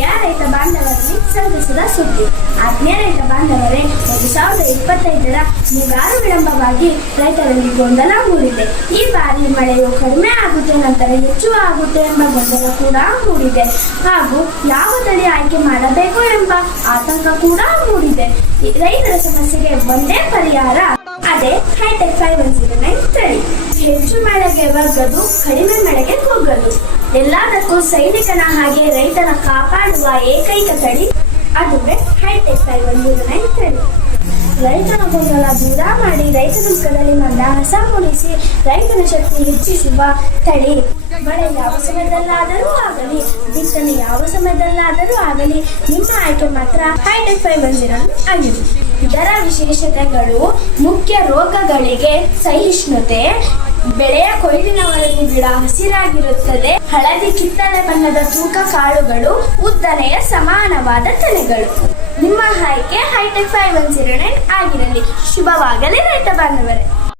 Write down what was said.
ಪ್ರಿಯ ರೈತ ಬಾಂಧವರಲ್ಲಿ ಸಂತಸದ ಸುದ್ದಿ. ಆತ್ಮೀಯ ರೈತ ಬಾಂಧವರೇ, 2025ರ ಮುಂಗಾರು ವಿಳಂಬವಾಗಿ ರೈತರಲ್ಲಿ ಗೊಂದಲ ಮೂಡಿದೆ. ಈ ಬಾರಿ ಮಳೆಯು ಕಡಿಮೆ ಆಗುತ್ತೆ, ನಂತರ ಹೆಚ್ಚು ಆಗುತ್ತೆ ಎಂಬ ಗೊಂದಲ ಕೂಡ ಮೂಡಿದೆ. ಹಾಗೂ ಯಾವ ತಳಿ ಆಯ್ಕೆ ಮಾಡಬೇಕು ಎಂಬ ಆತಂಕ ಕೂಡ ಮೂಡಿದೆ. ರೈತರ ಸಮಸ್ಯೆಗೆ ಒಂದೇ ಪರಿಹಾರ, ಅದೇ ಹೈಟೆಕ್ 509 ತಳಿ. ಹೆಚ್ಚು ಮಳೆಗೆ ಬಗ್ಗದು, ಕಡಿಮೆ ಮಳೆಗೆ ಹೋಗದು. ಎಲ್ಲದಕ್ಕೂ ಸೈನಿಕನ ಹಾಗೆ ರೈತನ ಕಾಪಾಡುವ ಏಕೈಕ ತಳಿ, ಅದುವೇ ಹೈಟೆಕ್ 509 ತಳಿ. ರೈತನ ಗೊಂದಲ ದೂರ ಮಾಡಿ ರೈತನ ಮುಖದಲ್ಲಿ ಮಂದಹಾಸ ಮೂಡಿಸಿ ರೈತನ ಶಕ್ತಿ ಹೆಚ್ಚಿಸುವ ತಳಿ. ಮಳೆ ಯಾವ ಸಮಯದಲ್ಲಾದರೂ ಆಗಲಿ, ಬಿತ್ತನೆ ಯಾವ ಸಮಯದಲ್ಲಾದರೂ ಆಗಲಿ, ನಿಮ್ಮ ಆಯ್ಕೆ ಮಾತ್ರ ಹೈಟೆಕ್ 509 ಆಗಿದೆ. ಇದರ ವಿಶೇಷತೆಗಳು: ಮುಖ್ಯ ರೋಗಗಳಿಗೆ ಸಹಿಷ್ಣುತೆ, ಬೆಳೆಯ ಕೊಯ್ಲಿನವರೆಗೂ ಗಿಡ ಹಸಿರಾಗಿರುತ್ತದೆ, ಹಳದಿ ಕಿತ್ತಳೆ ಬಣ್ಣದ ತೂಕ ಕಾಳುಗಳು, ಉದ್ದನೆಯ ಸಮಾನವಾದ ತಲೆಗಳು. ನಿಮ್ಮ ಆಯ್ಕೆ ಹೈಟೆಕ್ 509 ಆಗಿರಲಿ. ಶುಭವಾಗಲಿ ರೈತ ಬಾಂಧವರೇ.